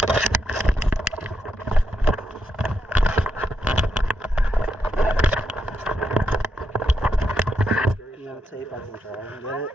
You want tape? I can try and get it.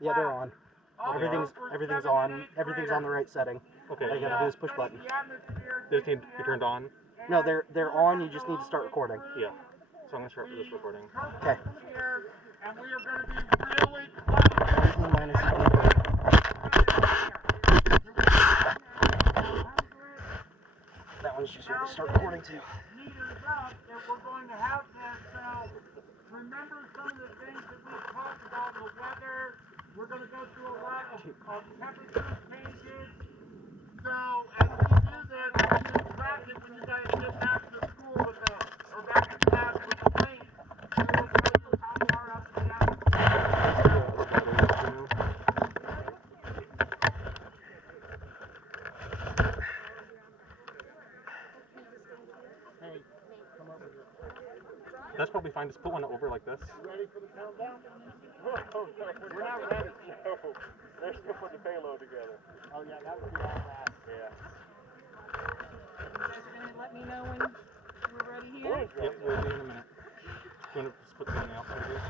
Yeah, they're on. Everything's on. Everything's on the right setting. Okay. All you gotta do is push button. They just need to be turned on? No, they're on. You just need to start recording. Yeah. So I'm gonna start this recording. Okay. And we are going to be really close. Everything minus the people. That one's just going to start recording too. Meters up, and we're going to have this. Remember some of the things that we talked about, the weather. We're going to go through a lot of temperature changes. So as we do this, we can track it when you guys get back to school with the, or back to class with the link. It will tell you how far up and down. Hey, come over here. That's probably fine. Just put one over like this. You ready for the countdown? We're not ready. No. They're still putting the payload together. Oh yeah, that would be all that. Yeah. You guys are going to let me know when we're ready here? Yep, we'll be in a minute. Do you want to just put them on the outside here?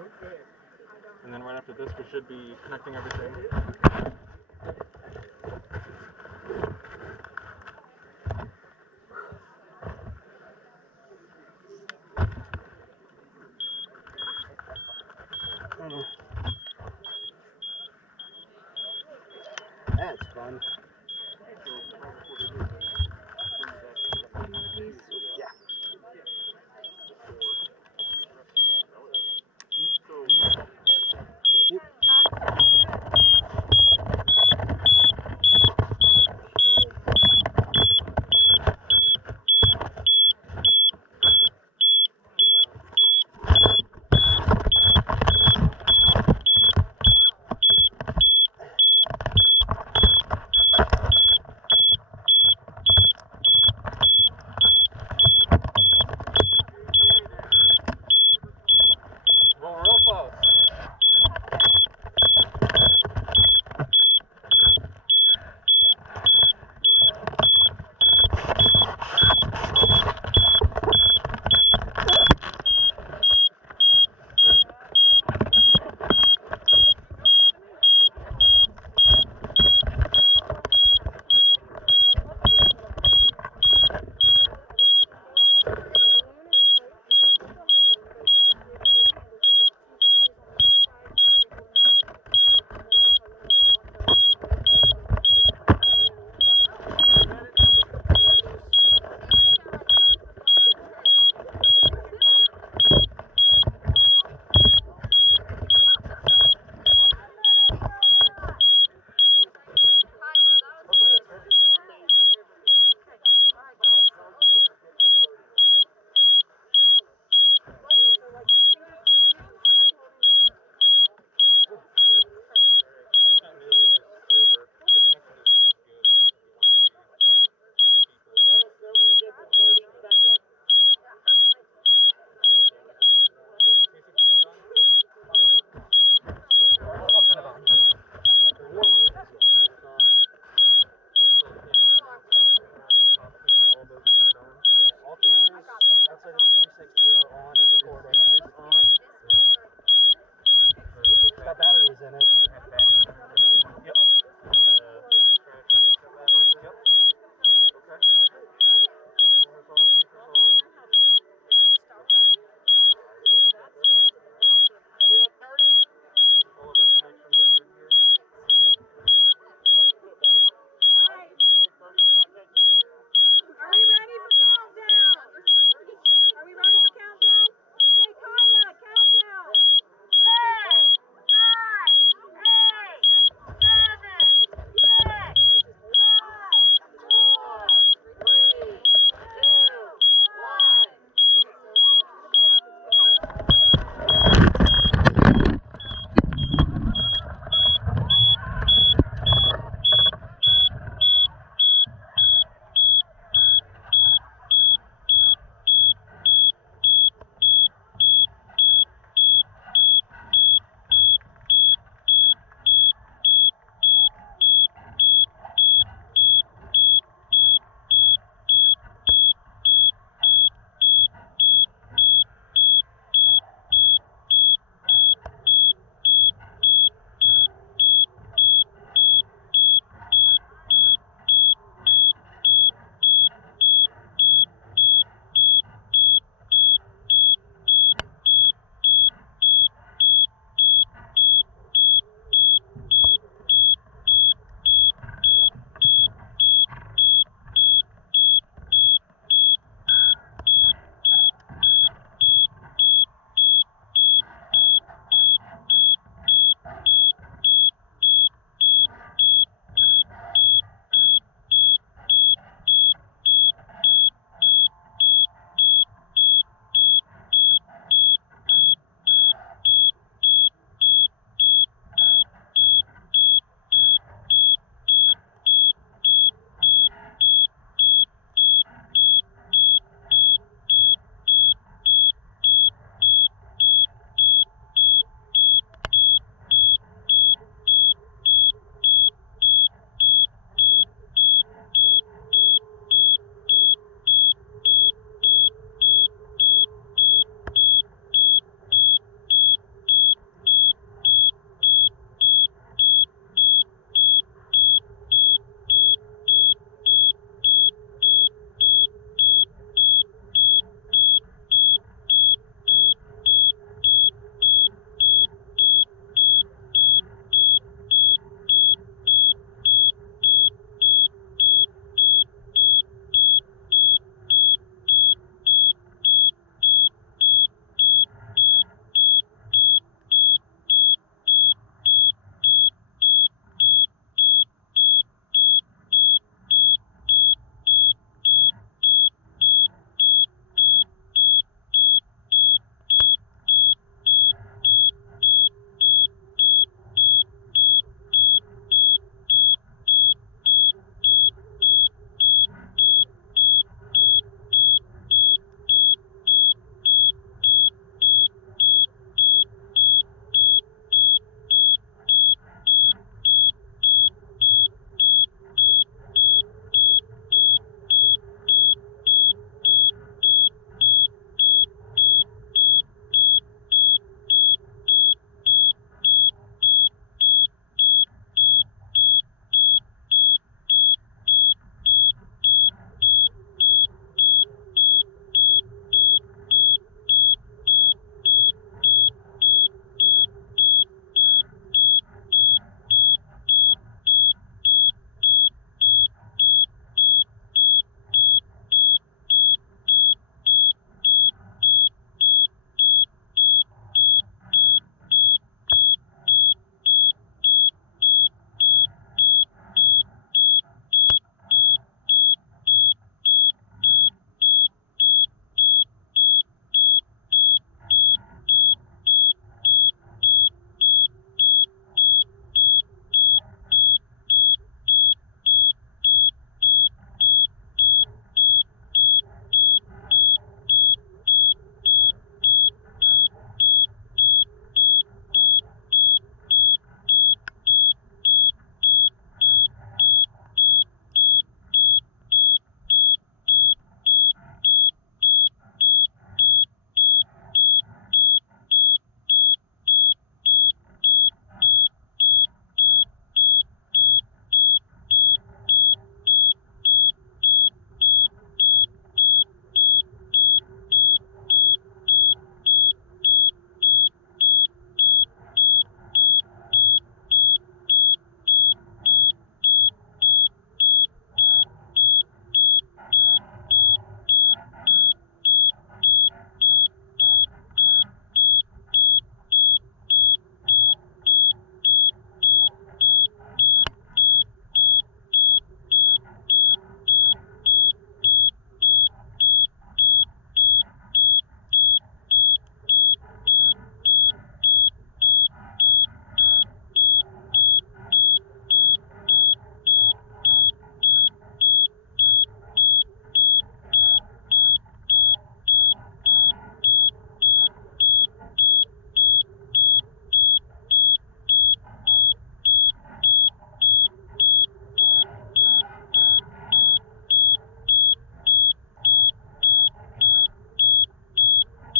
Okay. And then right after this, we should be connecting everything. That's fun.